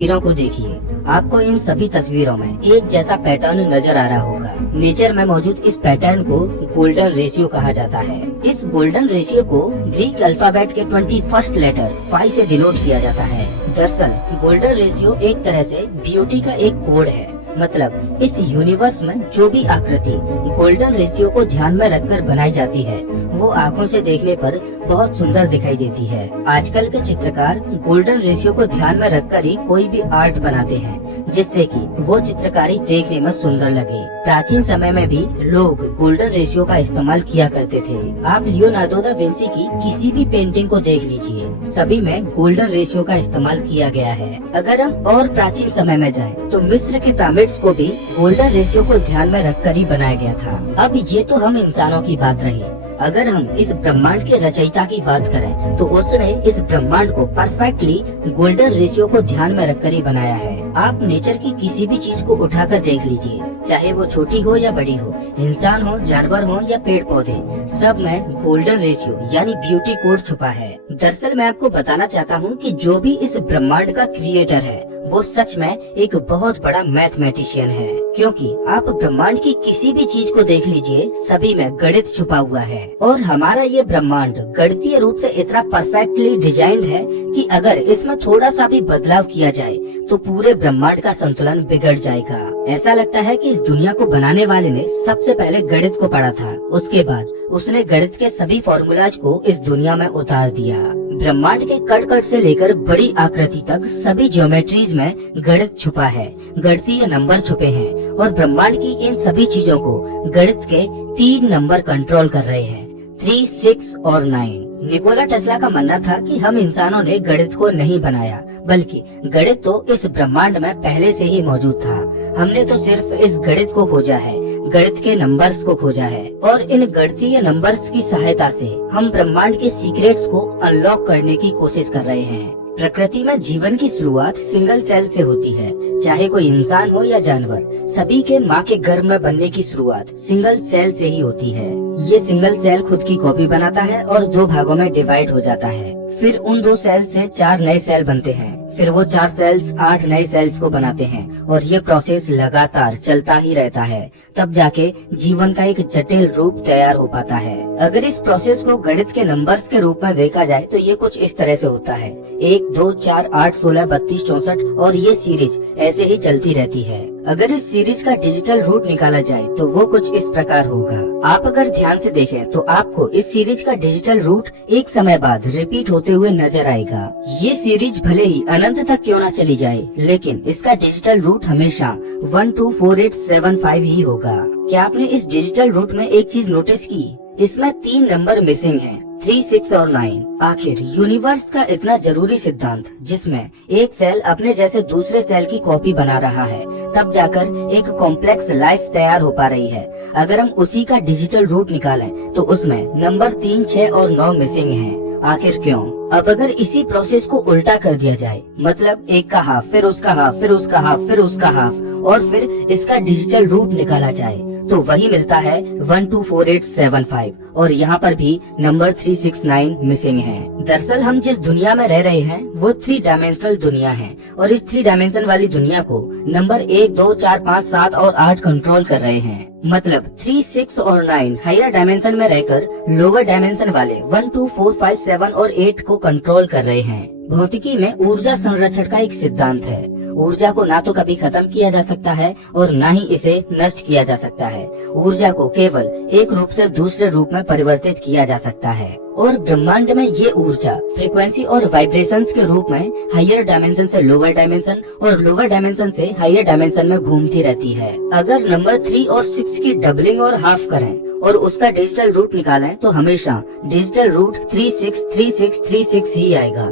तस्वीरों को देखिए, आपको इन सभी तस्वीरों में एक जैसा पैटर्न नजर आ रहा होगा। नेचर में मौजूद इस पैटर्न को गोल्डन रेशियो कहा जाता है। इस गोल्डन रेशियो को ग्रीक अल्फाबेट के 21st लेटर फाई से डिनोट किया जाता है। दरअसल गोल्डन रेशियो एक तरह से ब्यूटी का एक कोड है। मतलब इस यूनिवर्स में जो भी आकृति गोल्डन रेशियो को ध्यान में रखकर बनाई जाती है, वो आँखों से देखने पर बहुत सुंदर दिखाई देती है। आजकल के चित्रकार गोल्डन रेशियो को ध्यान में रखकर ही कोई भी आर्ट बनाते हैं, जिससे कि वो चित्रकारी देखने में सुंदर लगे। प्राचीन समय में भी लोग गोल्डन रेशियो का इस्तेमाल किया करते थे। आप लियोनार्डो दा विंसी की किसी भी पेंटिंग को देख लीजिए, सभी में गोल्डन रेशियो का इस्तेमाल किया गया है। अगर हम और प्राचीन समय में जाएं, तो मिस्र के पिरामिड्स को भी गोल्डन रेशियो को ध्यान में रखकर ही बनाया गया था। अब ये तो हम इंसानों की बात रही। अगर हम इस ब्रह्मांड के रचयिता की बात करें, तो उसने इस ब्रह्मांड को परफेक्टली गोल्डन रेशियो को ध्यान में रखकर ही बनाया है। आप नेचर की किसी भी चीज को उठाकर देख लीजिए, चाहे वो छोटी हो या बड़ी हो, इंसान हो, जानवर हो या पेड़ पौधे, सब में गोल्डन रेशियो यानी ब्यूटी कोड छुपा है। दरअसल मैं आपको बताना चाहता हूँ कि जो भी इस ब्रह्मांड का क्रिएटर है, वो सच में एक बहुत बड़ा मैथमेटिशियन है। क्योंकि आप ब्रह्मांड की किसी भी चीज को देख लीजिए, सभी में गणित छुपा हुआ है। और हमारा ये ब्रह्मांड गणितीय रूप से इतना परफेक्टली डिजाइंड है कि अगर इसमें थोड़ा सा भी बदलाव किया जाए तो पूरे ब्रह्मांड का संतुलन बिगड़ जाएगा। ऐसा लगता है कि इस दुनिया को बनाने वाले ने सबसे पहले गणित को पढ़ा था, उसके बाद उसने गणित के सभी फॉर्मूलाज को इस दुनिया में उतार दिया। ब्रह्मांड के कण कण से लेकर बड़ी आकृति तक सभी ज्योमेट्रीज में गणित छुपा है, गणितीय नंबर छुपे हैं और ब्रह्मांड की इन सभी चीजों को गणित के 3 नंबर कंट्रोल कर रहे हैं, 3, 6 और 9। निकोला टेस्ला का मानना था कि हम इंसानों ने गणित को नहीं बनाया, बल्कि गणित तो इस ब्रह्मांड में पहले से ही मौजूद था। हमने तो सिर्फ इस गणित को खोजा है, गणित के नंबर्स को खोजा है और इन गणितीय नंबर्स की सहायता से हम ब्रह्मांड के सीक्रेट्स को अनलॉक करने की कोशिश कर रहे हैं। प्रकृति में जीवन की शुरुआत सिंगल सेल से होती है, चाहे कोई इंसान हो या जानवर, सभी के माँ के गर्भ में बनने की शुरुआत सिंगल सेल से ही होती है। ये सिंगल सेल खुद की कॉपी बनाता है और 2 भागों में डिवाइड हो जाता है। फिर उन 2 सेल से 4 नए सेल बनते हैं, फिर वो 4 सेल्स 8 नए सेल्स को बनाते हैं और ये प्रोसेस लगातार चलता ही रहता है। तब जाके जीवन का एक जटिल रूप तैयार हो पाता है। अगर इस प्रोसेस को गणित के नंबर्स के रूप में देखा जाए तो ये कुछ इस तरह से होता है, 1, 2, 4, 8, 16, 32, 64 और ये सीरीज ऐसे ही चलती रहती है। अगर इस सीरीज का डिजिटल रूट निकाला जाए तो वो कुछ इस प्रकार होगा। आप अगर ध्यान से देखें तो आपको इस सीरीज का डिजिटल रूट एक समय बाद रिपीट होते हुए नजर आएगा। ये सीरीज भले ही अनंत तक क्यों ना चली जाए, लेकिन इसका डिजिटल रूट हमेशा 124875 ही होगा। क्या आपने इस डिजिटल रूट में एक चीज नोटिस की? इसमें 3 नंबर मिसिंग हैं, 3, 6 और 9। आखिर यूनिवर्स का इतना जरूरी सिद्धांत, जिसमें एक सेल अपने जैसे दूसरे सेल की कॉपी बना रहा है, तब जाकर एक कॉम्प्लेक्स लाइफ तैयार हो पा रही है। अगर हम उसी का डिजिटल रूट निकालें तो उसमें नंबर 3, 6 और 9 मिसिंग हैं। आखिर क्यों? अब अगर इसी प्रोसेस को उल्टा कर दिया जाए, मतलब एक का हाफ, फिर उसका हाफ, फिर उसका हाफ, फिर उसका हाफ और फिर इसका डिजिटल रूट निकाला जाए, तो वही मिलता है 124875 और यहाँ पर भी नंबर 369 मिसिंग है। दरअसल हम जिस दुनिया में रह रहे हैं वो 3 डायमेंशनल दुनिया है और इस 3 डायमेंशन वाली दुनिया को नंबर 1, 2, 4, 5, 7 और 8 कंट्रोल कर रहे हैं। मतलब 3, 6 और 9 हायर डायमेंशन में रहकर लोअर डायमेंशन वाले 1, 2, 4, 5, 7 और 8 को कंट्रोल कर रहे हैं। भौतिकी में ऊर्जा संरक्षण का एक सिद्धांत है। ऊर्जा को ना तो कभी खत्म किया जा सकता है और ना ही इसे नष्ट किया जा सकता है। ऊर्जा को केवल एक रूप से दूसरे रूप में परिवर्तित किया जा सकता है और ब्रह्मांड में ये ऊर्जा फ्रीक्वेंसी और वाइब्रेशंस के रूप में हायर डायमेंशन से लोअर डायमेंशन और लोअर डायमेंशन से हायर डायमेंशन में घूमती रहती है। अगर नंबर 3 और 6 की डबलिंग और हाफ करें और उसका डिजिटल रूट निकालें तो हमेशा डिजिटल रूट 363636 ही आएगा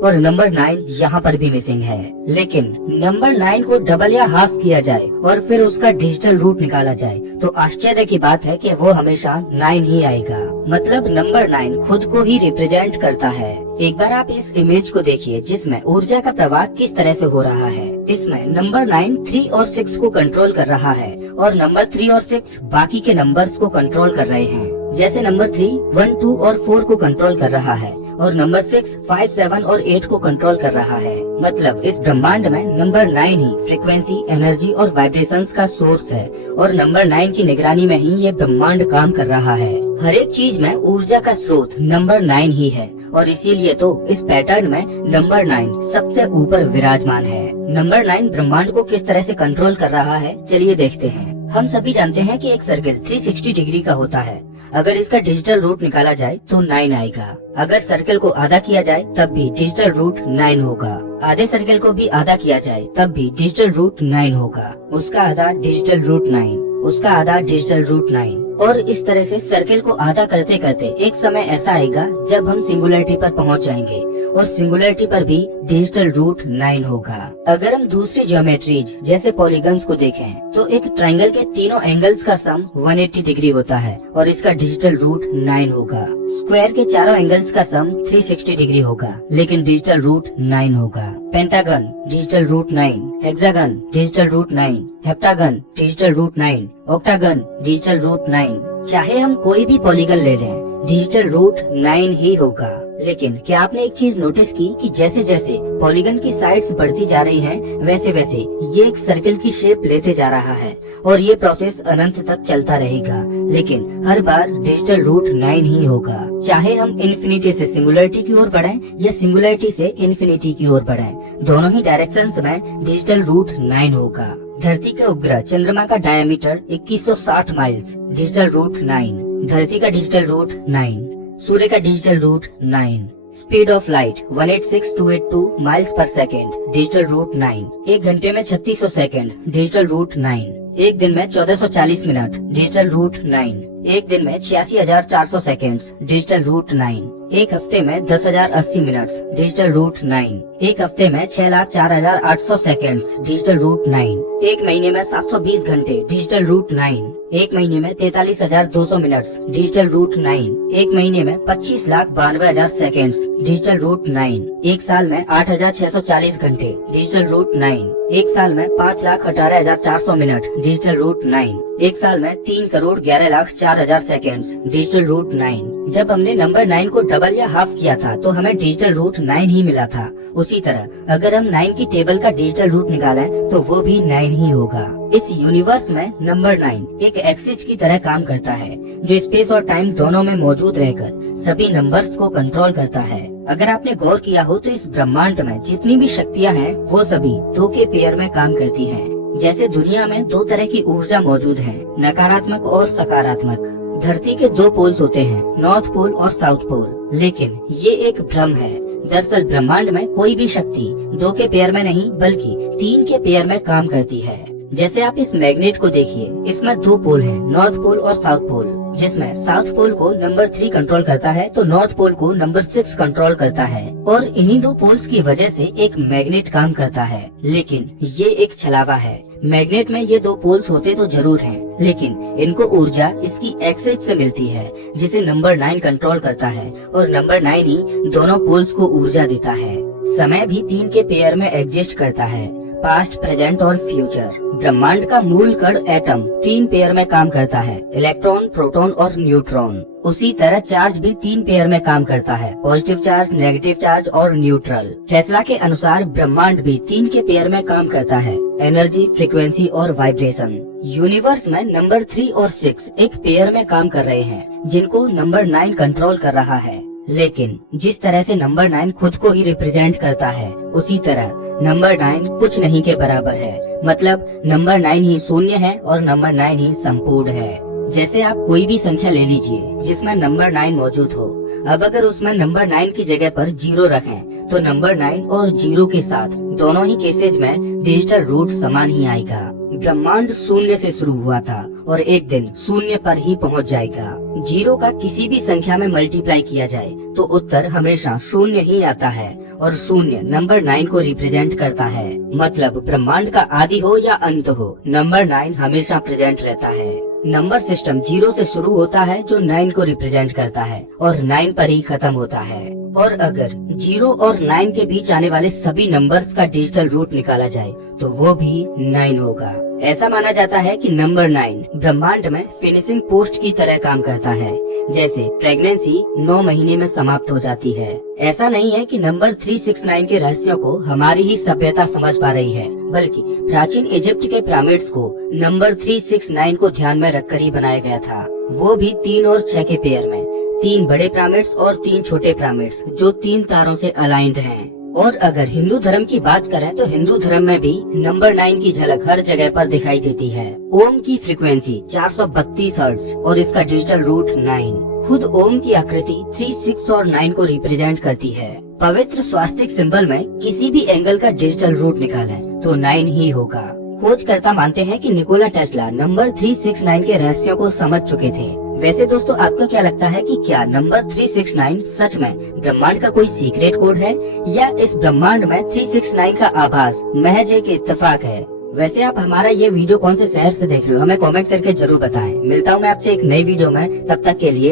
और नंबर 9 यहाँ पर भी मिसिंग है। लेकिन नंबर 9 को डबल या हाफ किया जाए और फिर उसका डिजिटल रूट निकाला जाए तो आश्चर्य की बात है कि वो हमेशा 9 ही आएगा। मतलब नंबर 9 खुद को ही रिप्रेजेंट करता है। एक बार आप इस इमेज को देखिए जिसमें ऊर्जा का प्रवाह किस तरह से हो रहा है। इसमें नंबर 9 3 और 6 को कंट्रोल कर रहा है और नंबर 3 और 6 बाकी के नंबर्स को कंट्रोल कर रहे हैं। जैसे नंबर 3 1 2 और 4 को कंट्रोल कर रहा है और नंबर 6 5 7 और 8 को कंट्रोल कर रहा है। मतलब इस ब्रह्मांड में नंबर 9 ही फ्रीक्वेंसी, एनर्जी और वाइब्रेशंस का सोर्स है और नंबर 9 की निगरानी में ही ये ब्रह्मांड काम कर रहा है। हर एक चीज में ऊर्जा का स्रोत नंबर 9 ही है और इसीलिए तो इस पैटर्न में नंबर 9 सबसे ऊपर विराजमान है। नंबर 9 ब्रह्मांड को किस तरह से कंट्रोल कर रहा है, चलिए देखते हैं। हम सभी जानते हैं कि एक सर्किल 360 डिग्री का होता है। अगर इसका डिजिटल रूट निकाला जाए तो 9 आएगा। अगर सर्किल को आधा किया जाए तब भी डिजिटल रूट 9 होगा। आधे सर्किल को भी आधा किया जाए तब भी डिजिटल रूट 9 होगा। उसका आधा डिजिटल रूट 9, उसका आधा डिजिटल रूट 9 और इस तरह से सर्किल को आधा करते करते एक समय ऐसा आएगा जब हम सिंगुलरिटी पर पहुंच जाएंगे और सिंगुलरिटी पर भी डिजिटल रूट 9 होगा। अगर हम दूसरी ज्योमेट्रीज जैसे पॉलीगन्स को देखें तो एक ट्रायंगल के तीनों एंगल्स का सम 180 डिग्री होता है और इसका डिजिटल रूट 9 होगा। स्क्वायर के चारों एंगल्स का सम 360 डिग्री होगा लेकिन डिजिटल रूट 9 होगा। Pentagon digital root 9, hexagon digital root 9, heptagon digital root 9, octagon digital root 9। चाहे हम कोई भी पॉलीगन ले लें, डिजिटल रूट 9 ही होगा। लेकिन क्या आपने एक चीज नोटिस की कि जैसे जैसे पॉलीगन की साइड्स बढ़ती जा रही हैं, वैसे वैसे ये एक सर्किल की शेप लेते जा रहा है और ये प्रोसेस अनंत तक चलता रहेगा। लेकिन हर बार डिजिटल रूट 9 ही होगा। चाहे हम इन्फिनिटी से सिंगुलरिटी की ओर बढ़ें या सिंगुलरिटी से इन्फिनिटी की ओर बढ़ें, दोनों ही डायरेक्शंस में डिजिटल रूट 9 होगा। धरती के उपग्रह चंद्रमा का डायमीटर 2160 माइल्स, डिजिटल रूट 9। धरती का डिजिटल रूट 9, सूर्य का digital root 9। Speed of light 186282 miles per second, digital root 9। एक घंटे में 3600 सेकेंड, डिजिटल रूट 9। एक दिन में 1440 मिनट, डिजिटल रूट 9। एक दिन में 86,400 सेकेंड्स, डिजिटल रूट 9। एक हफ्ते में 10,080 मिनट्स, डिजिटल रूट 9। एक हफ्ते में 6,04,800 सेकेंड्स, डिजिटल रूट 9। एक महीने में 720 घंटे, डिजिटल रूट 9। एक महीने में 43,200 मिनट्स, डिजिटल रूट 9। एक महीने में 25,92,000 सेकेंड्स, डिजिटल रूट 9। एक साल में 8,640 घंटे, डिजिटल रूट 9। एक साल में 5,18,400 मिनट, डिजिटल रूट 9। एक साल में 3,11,04,000 सेकेंड्स, डिजिटल रूट 9। जब हमने नंबर 9 को डबल या हाफ किया था तो हमें डिजिटल रूट 9 ही मिला था। उसी तरह अगर हम 9 की टेबल का डिजिटल रूट निकालें तो वो भी 9 ही होगा। इस यूनिवर्स में नंबर 9 एक एक्सिस की तरह काम करता है जो स्पेस और टाइम दोनों में मौजूद रहकर सभी नंबर्स को कंट्रोल करता है। अगर आपने गौर किया हो तो इस ब्रह्मांड में जितनी भी शक्तियाँ हैं वो सभी 2 के पेयर में काम करती हैं। जैसे दुनिया में 2 तरह की ऊर्जा मौजूद है, नकारात्मक और सकारात्मक। धरती के 2 पोल्स होते हैं, नॉर्थ पोल और साउथ पोल। लेकिन ये एक भ्रम है। दरअसल ब्रह्मांड में कोई भी शक्ति 2 के पेयर में नहीं बल्कि 3 के पेयर में काम करती है। जैसे आप इस मैग्नेट को देखिए, इसमें 2 पोल हैं, नॉर्थ पोल और साउथ पोल। जिसमें साउथ पोल को नंबर 3 कंट्रोल करता है तो नॉर्थ पोल को नंबर 6 कंट्रोल करता है और इन्हीं 2 पोल्स की वजह से एक मैग्नेट काम करता है। लेकिन ये एक छलावा है। मैग्नेट में ये 2 पोल्स होते तो जरूर हैं, लेकिन इनको ऊर्जा इसकी एक्सिस से मिलती है जिसे नंबर 9 कंट्रोल करता है और नंबर 9 ही दोनों पोल्स को ऊर्जा देता है। समय भी 3 के पेयर में एग्जिस्ट करता है, पास्ट, प्रेजेंट और फ्यूचर। ब्रह्मांड का मूल कण एटम 3 पेयर में काम करता है, इलेक्ट्रॉन, प्रोटॉन और न्यूट्रॉन। उसी तरह चार्ज भी 3 पेयर में काम करता है, पॉजिटिव चार्ज, नेगेटिव चार्ज और न्यूट्रल। टेस्ला के अनुसार ब्रह्मांड भी 3 के पेयर में काम करता है, एनर्जी, फ्रीक्वेंसी और वाइब्रेशन। यूनिवर्स में नंबर 3 और 6 एक पेयर में काम कर रहे हैं जिनको नंबर 9 कंट्रोल कर रहा है। लेकिन जिस तरह से नंबर 9 खुद को ही रिप्रेजेंट करता है, उसी तरह नंबर 9 कुछ नहीं के बराबर है। मतलब नंबर 9 ही शून्य है और नंबर 9 ही संपूर्ण है। जैसे आप कोई भी संख्या ले लीजिए जिसमें नंबर 9 मौजूद हो। अब अगर उसमें नंबर 9 की जगह पर 0 रखें तो नंबर 9 और 0 के साथ दोनों ही केसेज में डिजिटल रूट समान ही आएगा। ब्रह्मांड शून्य से शुरू हुआ था और एक दिन शून्य पर ही पहुंच जाएगा। 0 का किसी भी संख्या में मल्टीप्लाई किया जाए तो उत्तर हमेशा शून्य ही आता है और शून्य नंबर 9 को रिप्रेजेंट करता है। मतलब ब्रह्मांड का आदि हो या अंत हो, नंबर 9 हमेशा प्रेजेंट रहता है। नंबर सिस्टम 0 से शुरू होता है जो 9 को रिप्रेजेंट करता है और 9 पर ही खत्म होता है। और अगर 0 और 9 के बीच आने वाले सभी नंबर्स का डिजिटल रूट निकाला जाए तो वो भी 9 होगा। ऐसा माना जाता है कि नंबर 9 ब्रह्मांड में फिनिशिंग पोस्ट की तरह काम करता है। जैसे प्रेगनेंसी 9 महीने में समाप्त हो जाती है। ऐसा नहीं है कि नंबर 369 के रहस्यों को हमारी ही सभ्यता समझ पा रही है, बल्कि प्राचीन इजिप्ट के पिरामिड्स को नंबर 369 को ध्यान में रखकर ही बनाया गया था, वो भी 3 और 6 के पेयर में। 3 बड़े पिरामिड्स और 3 छोटे पिरामिड्स जो 3 तारों से अलाइंड हैं। और अगर हिंदू धर्म की बात करें तो हिंदू धर्म में भी नंबर 9 की झलक हर जगह पर दिखाई देती है। ओम की फ्रीक्वेंसी 432 हर्ट्ज और इसका डिजिटल रूट 9। खुद ओम की आकृति 3, 6 और 9 को रिप्रेजेंट करती है। पवित्र स्वास्तिक सिंबल में किसी भी एंगल का डिजिटल रूट निकालें तो 9 ही होगा। खोजकर्ता मानते हैं कि निकोला टेस्ला नंबर 369 के रहस्यों को समझ चुके थे। वैसे दोस्तों, आपको क्या लगता है कि क्या नंबर 369 सच में ब्रह्मांड का कोई सीक्रेट कोड है, या इस ब्रह्मांड में 369 का आभास महज एक इत्तेफाक है? वैसे आप हमारा ये वीडियो कौन से शहर से देख रहे हो, हमें कमेंट करके जरूर बताएं। मिलता हूँ मैं आपसे एक नई वीडियो में, तब तक के लिए